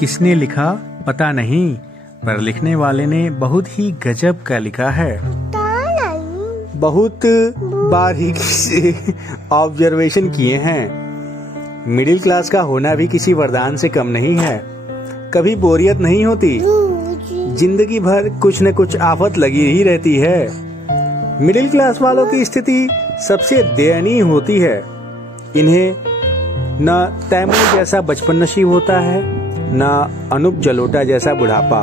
किसने लिखा पता नहीं, पर लिखने वाले ने बहुत ही गजब का लिखा है। बहुत बारीकी से ऑब्जर्वेशन किए हैं। मिडिल क्लास का होना भी किसी वरदान से कम नहीं है। कभी बोरियत नहीं होती, जिंदगी भर कुछ न कुछ आफत लगी ही रहती है। मिडिल क्लास वालों की स्थिति सबसे दयनीय होती है। इन्हें न तैमूर जैसा बचपन नसीब होता है, न अनूप जलोटा जैसा बुढ़ापा।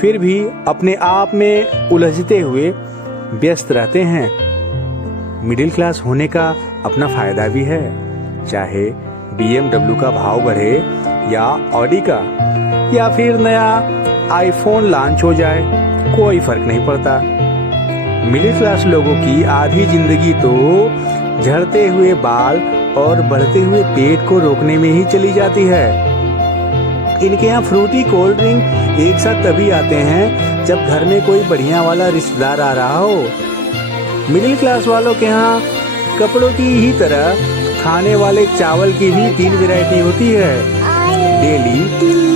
फिर भी अपने आप में उलझते हुए व्यस्त रहते हैं। मिडिल क्लास होने का अपना फायदा भी है। चाहे BMW का भाव बढ़े या ऑडी का, या फिर नया आईफोन लॉन्च हो जाए, कोई फर्क नहीं पड़ता। मिडिल क्लास लोगों की आधी जिंदगी तो झड़ते हुए बाल और बढ़ते हुए पेट को रोकने में ही चली जाती है। इनके यहाँ फ्रूटी कोल्ड ड्रिंक एक साथ तभी आते हैं जब घर में कोई बढ़िया वाला रिश्तेदार आ रहा हो। मिडिल क्लास वालों के यहाँ कपड़ों की ही तरह खाने वाले चावल की भी 3 वैरायटी होती है, डेली,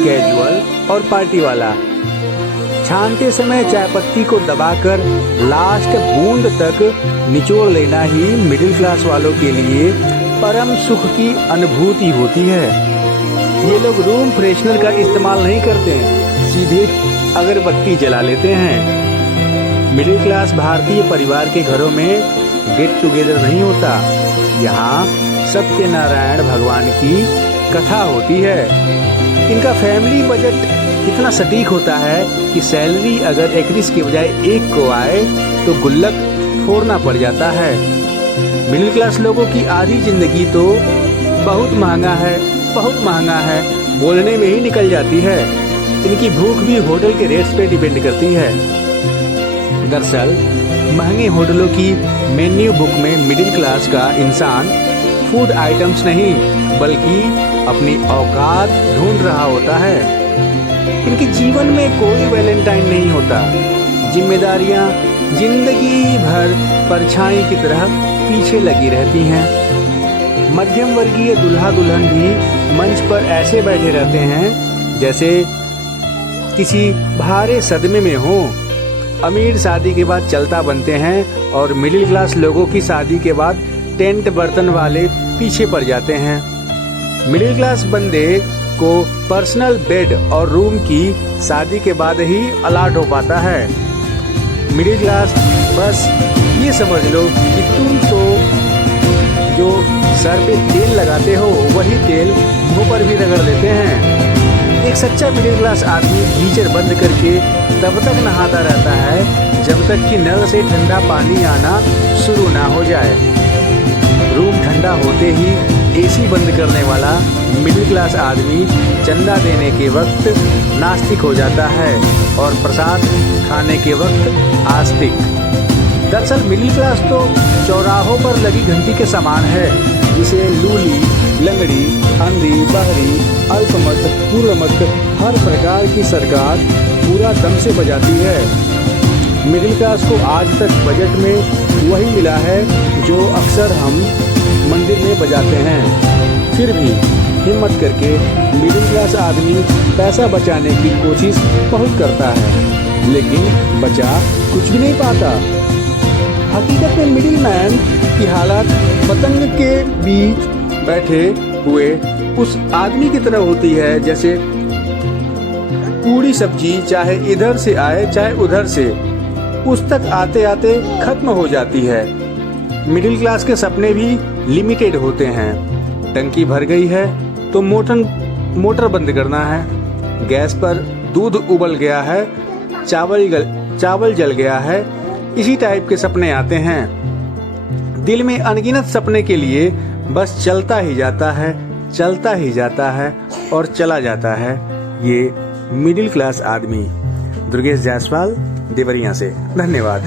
कैजुअल और पार्टी वाला। छानते समय चाय पत्ती को दबाकर लास्ट बूंद तक निचोड़ लेना ही मिडिल क्लास वालों के लिए परम सुख की अनुभूति होती है। ये लोग रूम फ्रेशनर का इस्तेमाल नहीं करते, सीधे अगरबत्ती जला लेते हैं। मिडिल क्लास भारतीय परिवार के घरों में गेट टुगेदर नहीं होता। यहाँ सत्यनारायण भगवान की कथा होती है। इनका फैमिली बजट इतना सटीक होता है कि सैलरी अगर 31 के बजाय 1 को आए तो गुल्लक फोड़ना पड़ जाता है। मिडिल क्लास लोगों की आधी जिंदगी तो बहुत महंगा है, बहुत महंगा है बोलने में ही निकल जाती है। इनकी भूख भी होटल के रेट्स पे डिपेंड करती है। दरअसल महंगे होटलों की मेन्यू बुक में मिडिल क्लास का इंसान फूड आइटम्स नहीं बल्कि अपनी औकात ढूंढ रहा होता है। इनके जीवन में कोई वैलेंटाइन नहीं होता। जिम्मेदारियां जिंदगी भर परछाई की तरह पीछे लगी रहती हैं। मध्यम वर्गीय दूल्हा दुल्हन भी मंच पर ऐसे बैठे रहते हैं जैसे किसी भारे सदमे में हो। अमीर शादी के बाद चलता बनते हैं और मिडिल क्लास लोगों की शादी के बाद टेंट बर्तन वाले पीछे पड़ जाते हैं। मिडिल क्लास बंदे को पर्सनल बेड और रूम की शादी के बाद ही अलाट हो पाता है। मिडिल क्लास बस ये समझ लो कि तुम तो जो सर पे तेल लगाते हो वही तेल मुंह पर भी रगड़ लेते हैं। एक सच्चा मिडिल क्लास आदमी गीजर बंद करके तब तक नहाता रहता है जब तक कि नल से ठंडा पानी आना शुरू ना हो जाए। रूम ठंडा होते ही एसी बंद करने वाला मिडिल क्लास आदमी चंदा देने के वक्त नास्तिक हो जाता है और प्रसाद खाने के वक्त आस्तिक। दरअसल मिडिल क्लास तो चौराहों पर लगी घंटी के समान है, जिसे लूली, लंगड़ी, अंधी, बहरी, अल्पमत, पूर्णमत हर प्रकार की सरकार पूरा दम से बजाती है। मिडिल क्लास को आज तक बजट में वही मिला है जो अक्सर हम मंदिर में बजाते हैं। फिर भी हिम्मत करके मिडिल क्लास आदमी पैसा बचाने की कोशिश बहुत करता है, लेकिन बचा कुछ भी नहीं पाता। हकीकत में मिडिल मैन की हालत पतंग के बीच बैठे हुए उस आदमी की तरह होती है जैसे पूरी सब्जी चाहे इधर से आए चाहे उधर से, उस तक आते आते खत्म हो जाती है। मिडिल क्लास के सपने भी लिमिटेड होते हैं। टंकी भर गई है तो मोटर बंद करना है, गैस पर दूध उबल गया है, चावल जल गया है, इसी टाइप के सपने आते हैं। दिल में अनगिनत सपने के लिए बस चलता ही जाता है, चलता ही जाता है और चला जाता है ये मिडिल क्लास आदमी। दुर्गेश जायसवाल, देवरिया से। धन्यवाद।